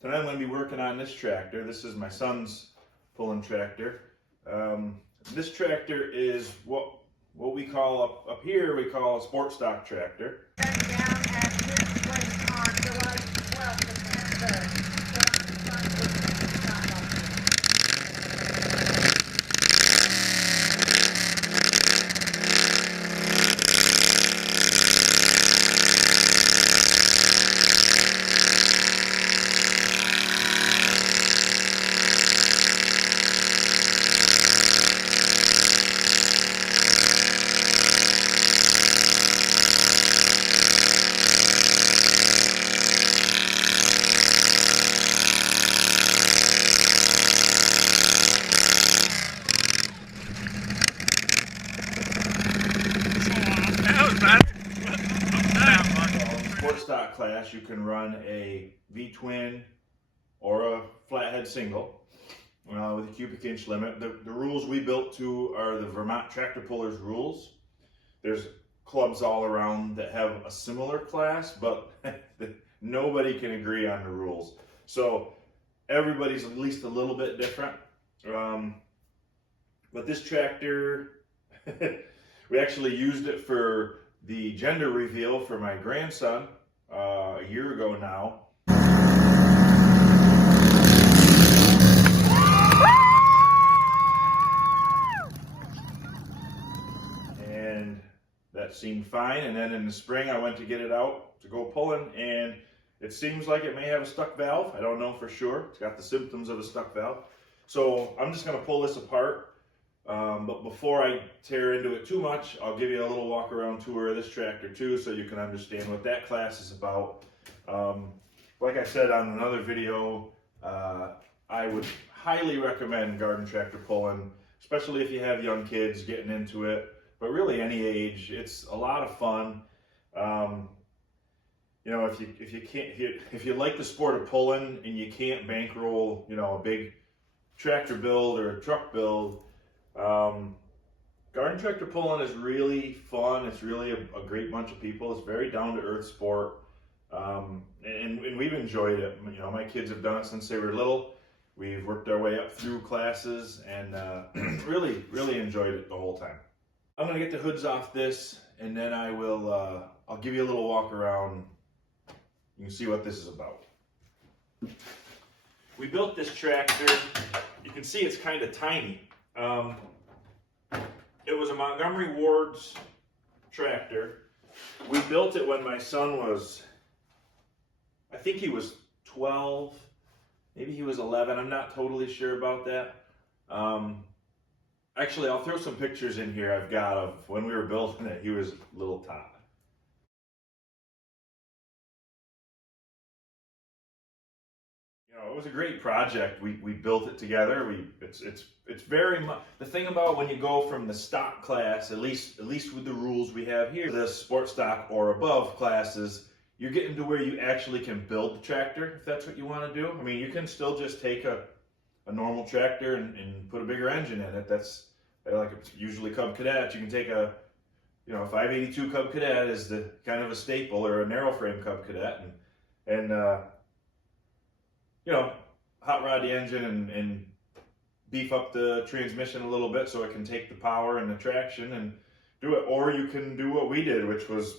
Tonight I'm going to be working on this tractor. This is my son's pulling tractor. This tractor is what we call up here, we call a SportStock tractor. SportStock class, you can run a V-twin or a flathead single with a cubic inch limit. The rules we built to are the Vermont Tractor Pullers rules. There's clubs all around that have a similar class, but nobody can agree on the rules. So everybody's at least a little bit different. But this tractor, we actually used it for the gender reveal for my grandson a year ago now. And that seemed fine. And then in the spring, I went to get it out to go pulling, and it seems like it may have a stuck valve. I don't know for sure. It's got the symptoms of a stuck valve. So I'm just going to pull this apart. But before I tear into it too much, I'll give you a little walk around tour of this tractor too, so you can understand what that class is about. Like I said on another video, I would highly recommend garden tractor pulling, especially if you have young kids getting into it, but really any age. It's a lot of fun. You know, if you like the sport of pulling and you can't bankroll, you know, a big tractor build or a truck build, garden tractor pulling is really fun. It's really a great bunch of people. It's very down to earth sport. And we've enjoyed it. You know, my kids have done it since they were little. We've worked our way up through classes and really enjoyed it the whole time. I'm gonna get the hoods off this, and then I'll give you a little walk around. You can see what this is about. We built this tractor. You can see it's kind of tiny. It was a Montgomery Ward's tractor. We built it when my son was, I think he was 12, maybe he was 11. I'm not totally sure about that. Actually, I'll throw some pictures in here I've got of when we were building it. He was a little tot. It was a great project. We built it together. It's very much the thing about when you go from the stock class, at least with the rules we have here, the SportStock or above classes, you're getting to where you actually can build the tractor if that's what you want to do. I mean, you can still just take a normal tractor and put a bigger engine in it. That's like usually Cub Cadet. You can take a 582 Cub Cadet is the kind of a staple, or a narrow frame Cub Cadet, and hot rod the engine and beef up the transmission a little bit so it can take the power and the traction and do it. Or you can do what we did, which was,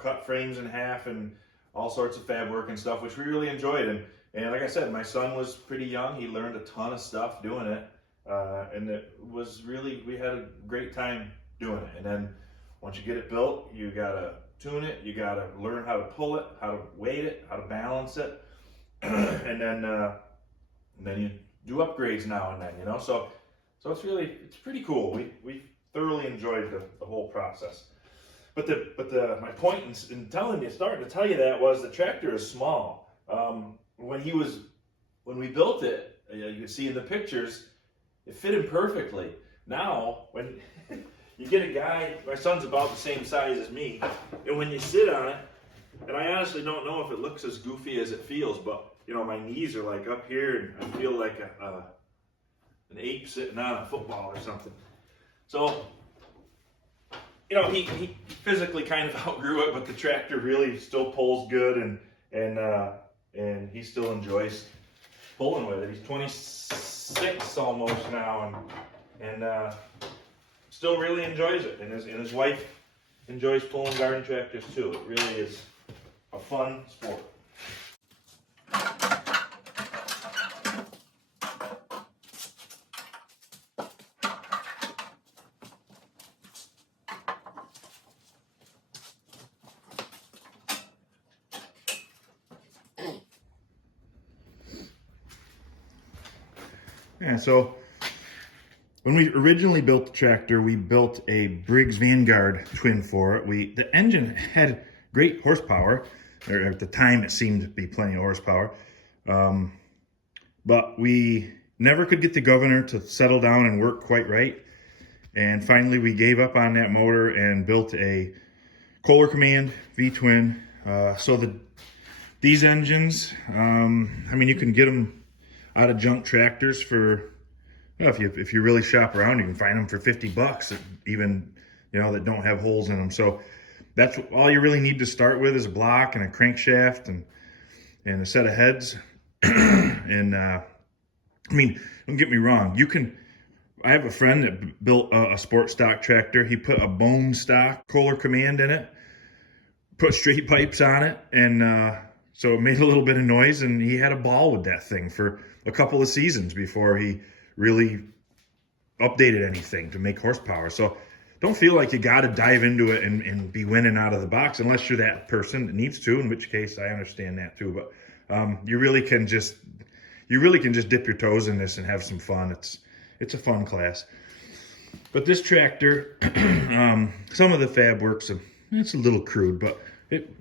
cut frames in half and all sorts of fab work and stuff, which we really enjoyed. And like I said, my son was pretty young. He learned a ton of stuff doing it. And it was really, we had a great time doing it. And then once you get it built, you gotta tune it. You gotta learn how to pull it, how to weight it, how to balance it. and then you do upgrades now and then, so it's pretty cool. We thoroughly enjoyed the whole process. But my point in starting to tell you that was the tractor is small. When we built it, you can see in the pictures, it fit him perfectly. Now when you get a guy, my son's about the same size as me, and when you sit on it, and I honestly don't know if it looks as goofy as it feels, but my knees are like up here, and I feel like an ape sitting on a football or something. So, he physically kind of outgrew it, but the tractor really still pulls good, and and he still enjoys pulling with it. He's 26 almost now, and still really enjoys it. And his wife enjoys pulling garden tractors too. It really is a fun sport. Yeah, so when we originally built the tractor, we built a Briggs Vanguard twin for it. The engine had great horsepower, or at the time it seemed to be plenty of horsepower, but we never could get the governor to settle down and work quite right. And finally we gave up on that motor and built a Kohler Command V-twin. These engines, I mean, you can get them out of junk tractors for, you know, if you really shop around, you can find them for $50, even, you know, that don't have holes in them. So that's all you really need to start with, is a block and a crankshaft and a set of heads. And I mean, don't get me wrong, I have a friend that built a SportStock tractor. He put a bone stock Kohler Command in it, put straight pipes on it, and so it made a little bit of noise, and he had a ball with that thing for a couple of seasons before he really updated anything to make horsepower. So don't feel like you got to dive into it and be winning out of the box, unless you're that person that needs to, in which case I understand that too. But you really can just dip your toes in this and have some fun. It's a fun class. But this tractor, some of the fab works, it's a little crude, but it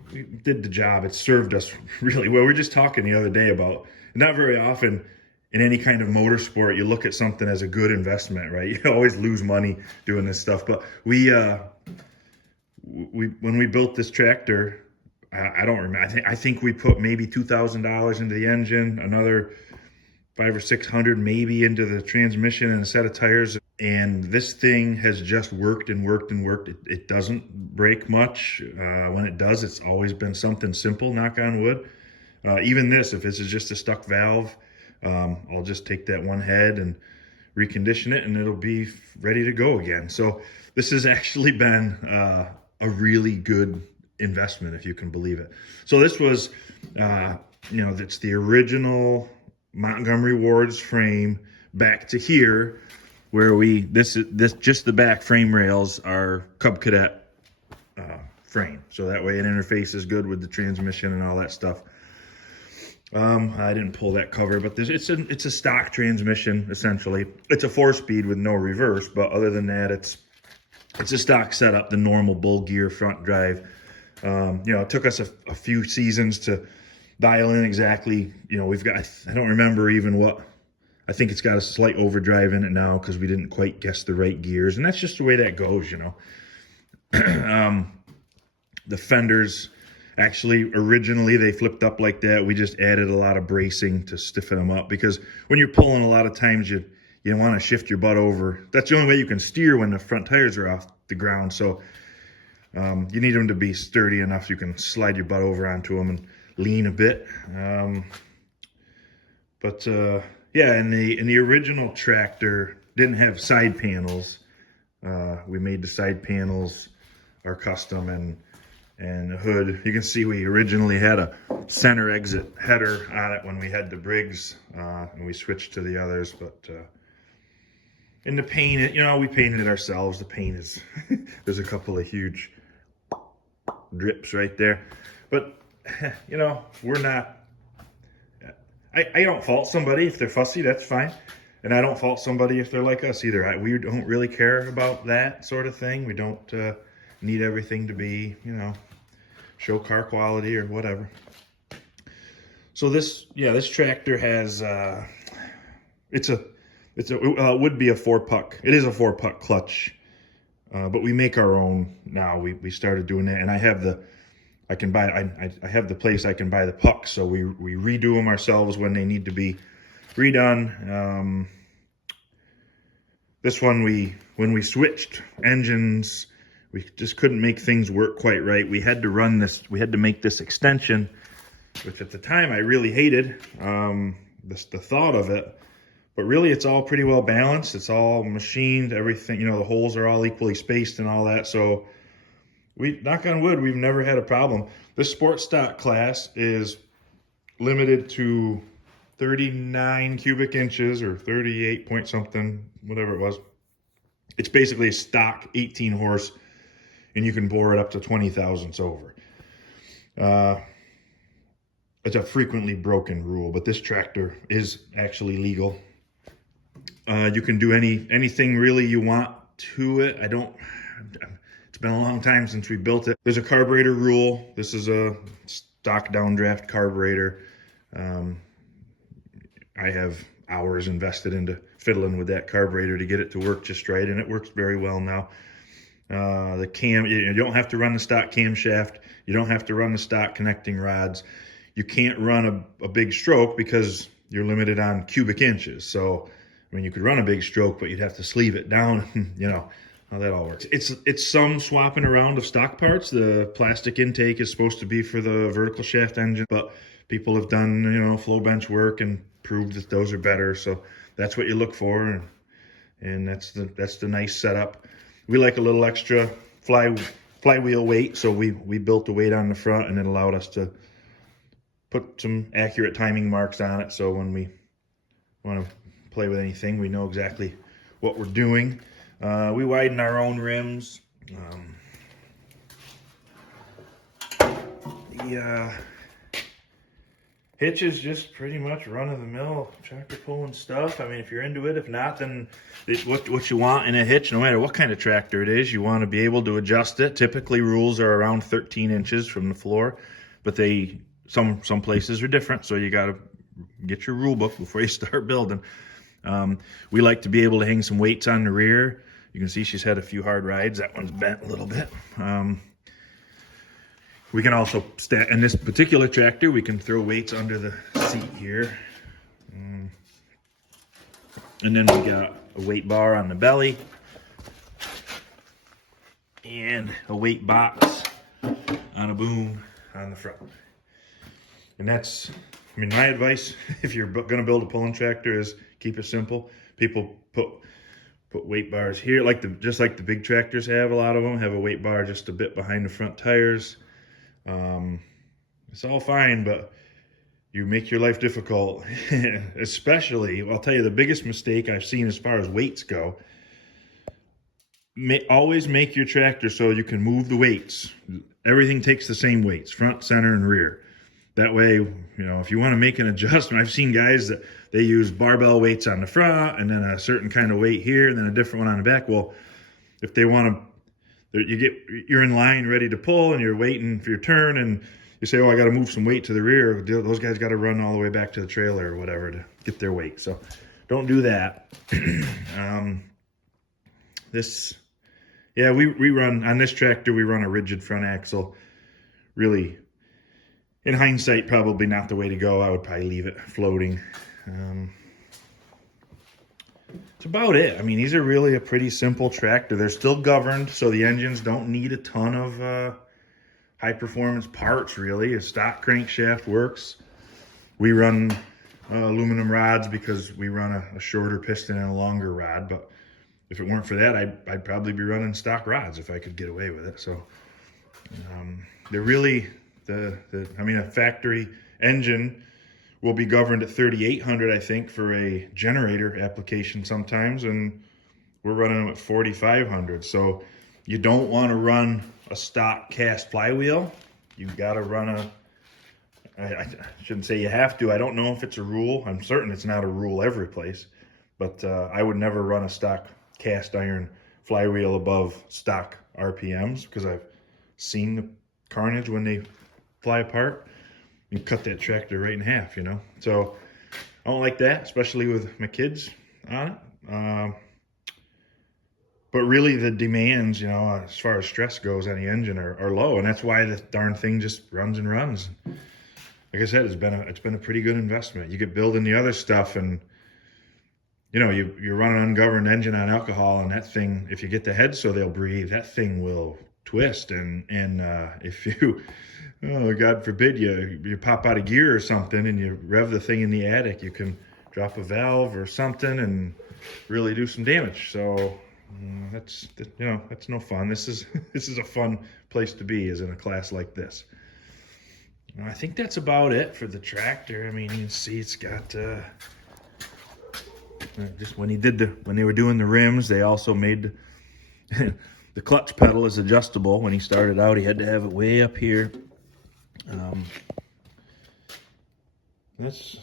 did the job. It served us really well. We were just talking the other day about, not very often in any kind of motorsport, you look at something as a good investment, right? You always lose money doing this stuff. But when we built this tractor, I don't remember. I think we put maybe $2,000 into the engine, another $500 or $600 maybe into the transmission and a set of tires. And this thing has just worked and worked and worked. It doesn't break much. When it does, it's always been something simple, knock on wood. Even this, if this is just a stuck valve, I'll just take that one head and recondition it, and it'll be ready to go again. So this has actually been a really good investment, if you can believe it. So this was, it's the original Montgomery Ward's frame back to here, where this just the back frame rails are Cub Cadet frame, so that way it interfaces good with the transmission and all that stuff. I didn't pull that cover, but it's a stock transmission essentially. It's a 4-speed with no reverse, but other than that, it's a stock setup, the normal bull gear front drive. It took us a few seasons to dial in exactly. We've got, I don't remember even what. I think it's got a slight overdrive in it now because we didn't quite guess the right gears, and that's just the way that goes, The fenders, actually, originally they flipped up like that. We just added a lot of bracing to stiffen them up, because when you're pulling, a lot of times you want to shift your butt over. That's the only way you can steer when the front tires are off the ground. So you need them to be sturdy enough you can slide your butt over onto them and lean a bit. Yeah, and the original tractor didn't have side panels. We made the side panels our custom, and the hood. You can see we originally had a center exit header on it when we had the Briggs, and we switched to the others. But in the paint, we painted it ourselves. The paint is there's a couple of huge drips right there, but we're not. I don't fault somebody if they're fussy, that's fine. And I don't fault somebody if they're like us either. We don't really care about that sort of thing. We don't need everything to be, show car quality or whatever. So this tractor has, it would be a 4-puck. It is a 4-puck clutch, but we make our own now. We started doing that, and I have the place I can buy the pucks, so we redo them ourselves when they need to be redone. This one, when we switched engines, we just couldn't make things work quite right. We had to make this extension which at the time I really hated the thought of it. But really, it's all pretty well balanced. It's all machined, everything, the holes are all equally spaced and all that. So we, knock on wood, we've never had a problem. This SportStock class is limited to 39 cubic inches or 38 point something, whatever it was. It's basically a stock 18 horse, and you can bore it up to 20 thousandths over. It's a frequently broken rule, but this tractor is actually legal. You can do anything really you want to it. It's been a long time since we built it. There's a carburetor rule. This is a stock downdraft carburetor. I have hours invested into fiddling with that carburetor to get it to work just right, and it works very well now. The cam, you don't have to run the stock camshaft. You don't have to run the stock connecting rods. You can't run a big stroke because you're limited on cubic inches. So, I mean, you could run a big stroke, but you'd have to sleeve it down, how that all works. It's some swapping around of stock parts. The plastic intake is supposed to be for the vertical shaft engine, but people have done, flow bench work and proved that those are better. So that's what you look for, and that's the nice setup. We like a little extra flywheel weight, so we built the weight on the front, and it allowed us to put some accurate timing marks on it, so when we want to play with anything, we know exactly what we're doing. We widen our own rims. The hitch is just pretty much run-of-the-mill tractor pulling stuff. I mean, if you're into it, if not, then what you want in a hitch, no matter what kind of tractor it is, you want to be able to adjust it. Typically, rules are around 13 inches from the floor, but some places are different, so you got to get your rule book before you start building. We like to be able to hang some weights on the rear. You can see she's had a few hard rides. That one's bent a little bit. We can also stack, in this particular tractor, we can throw weights under the seat here. And then we got a weight bar on the belly and a weight box on a boom on the front. And that's, my advice, if you're going to build a pulling tractor, is keep it simple. People put weight bars here, just like the big tractors have. A lot of them have a weight bar just a bit behind the front tires. It's all fine, but you make your life difficult. Especially, I'll tell you, the biggest mistake I've seen as far as weights go, always make your tractor so you can move the weights. Everything takes the same weights, front, center, and rear. That way, if you want to make an adjustment, I've seen guys that they use barbell weights on the front and then a certain kind of weight here and then a different one on the back. Well, if they want to, you're in line ready to pull and you're waiting for your turn and you say, I got to move some weight to the rear. Those guys got to run all the way back to the trailer or whatever to get their weight. So don't do that. We run, on this tractor, we run a rigid front axle. Really, in hindsight, probably not the way to go. I would probably leave it floating. That's about it. I mean, these are really a pretty simple tractor. They're still governed, so the engines don't need a ton of high-performance parts, really. A stock crankshaft works. We run aluminum rods because we run a shorter piston and a longer rod, but if it weren't for that, I'd probably be running stock rods if I could get away with it. So they're really... a factory engine will be governed at 3,800, I think, for a generator application sometimes, and we're running them at 4,500. So you don't want to run a stock cast flywheel. You've got to run I shouldn't say you have to. I don't know if it's a rule. I'm certain it's not a rule every place, but I would never run a stock cast iron flywheel above stock RPMs because I've seen the carnage when they fly apart. You cut that tractor right in half, So I don't like that, especially with my kids on it. But really the demands, as far as stress goes on the engine are low, and that's why the darn thing just runs and runs. Like I said, it's been a pretty good investment. You get building the other stuff, and you run an ungoverned engine on alcohol, and that thing, if you get the heads so they'll breathe, that thing will twist, and if you, oh God forbid, you pop out of gear or something and you rev the thing in the attic, you can drop a valve or something and really do some damage. So that's no fun. This is this is a fun place to be, is in a class like this. I think that's about it for the tractor. I mean, you can see it's got just when they were doing the rims, they also made the clutch pedal is adjustable. When he started out, he had to have it way up here. That's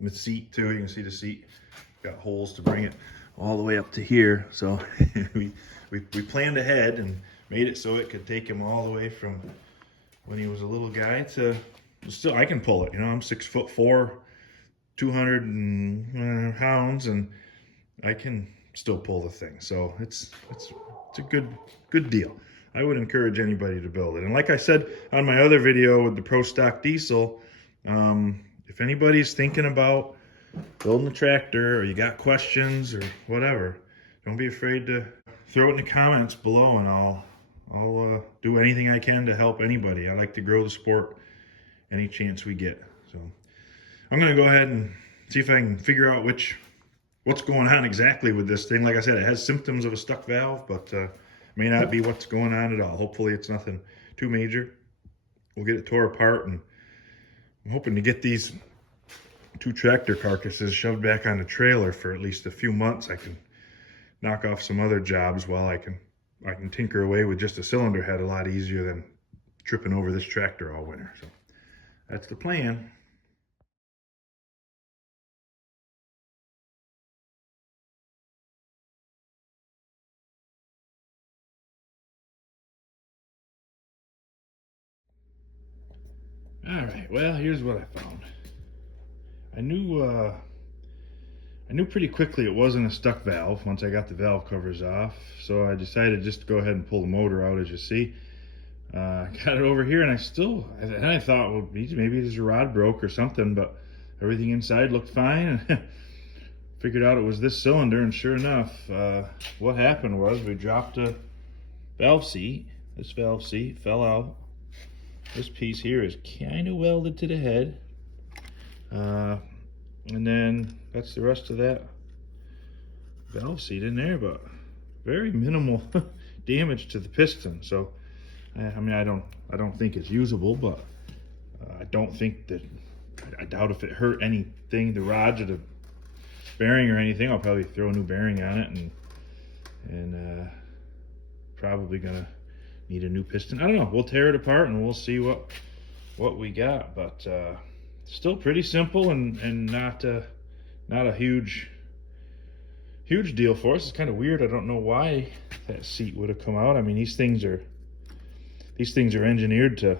the seat too. You can see the seat got holes to bring it all the way up to here. So we planned ahead and made it so it could take him all the way from when he was a little guy to still. I can pull it. You know, I'm 6'4", 200 pounds, and I can still pull the thing. So it's a good deal. I would encourage anybody to build it. And like I said on my other video with the SportStock diesel, if anybody's thinking about building a tractor, or you got questions or whatever, don't be afraid to throw it in the comments below, and I'll do anything I can to help anybody. I like to grow the sport any chance we get. So I'm gonna go ahead and see if I can figure out what's going on exactly with this thing. Like I said, it has symptoms of a stuck valve, but may not be what's going on at all. Hopefully it's nothing too major. We'll get it tore apart, and I'm hoping to get these 2 tractor carcasses shoved back on the trailer for at least a few months. I can knock off some other jobs while I can tinker away with just a cylinder head a lot easier than tripping over this tractor all winter. So that's the plan. All right, well, here's what I found. I knew pretty quickly it wasn't a stuck valve once I got the valve covers off, so I decided just to go ahead and pull the motor out, as you see. Got it over here, and I thought, well, maybe there's a rod broke or something, but everything inside looked fine, and figured out it was this cylinder, and sure enough, what happened was we dropped a valve seat. This valve seat fell out. This piece here is kind of welded to the head. And then that's the rest of that valve seat in there, but very minimal damage to the piston. So I mean, I don't think it's usable, but I doubt if it hurt anything, the rods or the bearing or anything. I'll probably throw a new bearing on it, and probably gonna need a new piston. I don't know, we'll tear it apart and we'll see what we got, but still pretty simple and not a huge deal for us. It's kind of weird. I don't know why that seat would have come out. I mean, these things are engineered to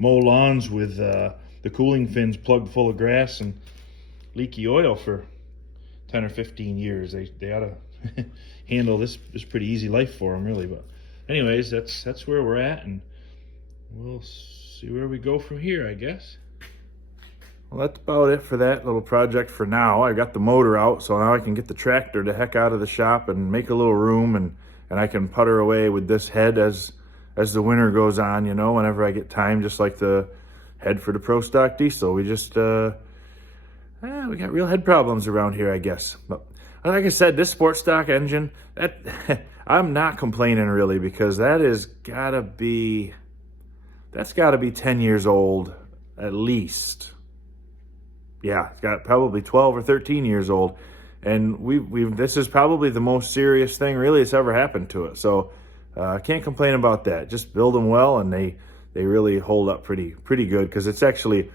mow lawns with the cooling fins plugged full of grass and leaky oil for 10 or 15 years. They ought to handle this pretty easy life for them, really. But anyways, that's where we're at, and we'll see where we go from here, I guess. Well, that's about it for that little project for now. I got the motor out, so now I can get the tractor the heck out of the shop and make a little room, and I can putter away with this head as the winter goes on, you know, whenever I get time, just like the head for the SportStock diesel. We just, we got real head problems around here, I guess. But like I said, this SportStock engine, I'm not complaining really, because that's gotta be 10 years old at least. Yeah, it's got probably 12 or 13 years old, and this is probably the most serious thing really that's ever happened to it. So I can't complain about that. Just build them well, and they really hold up pretty good, because it's actually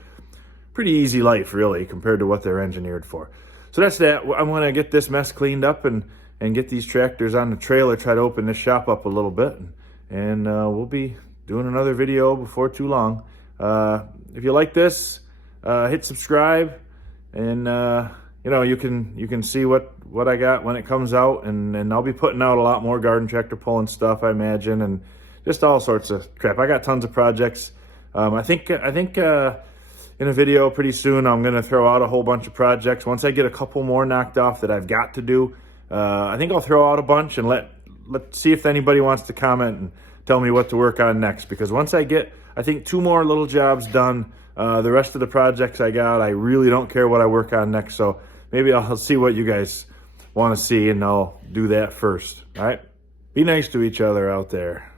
pretty easy life really compared to what they're engineered for. So that's that. I'm gonna get this mess cleaned up and get these tractors on the trailer, try to open this shop up a little bit, and we'll be doing another video before too long. If you like this, hit subscribe, and you know, you can see what I got when it comes out, and I'll be putting out a lot more garden tractor pulling stuff, I imagine, and just all sorts of crap. I got tons of projects. I think in a video pretty soon I'm gonna throw out a whole bunch of projects. Once I get a couple more knocked off that I've got to do, I think I'll throw out a bunch and let let's see if anybody wants to comment and tell me what to work on next. Because once I get, I think, 2 more little jobs done, the rest of the projects I got, I really don't care what I work on next. So maybe I'll see what you guys want to see, and I'll do that first. All right? Be nice to each other out there.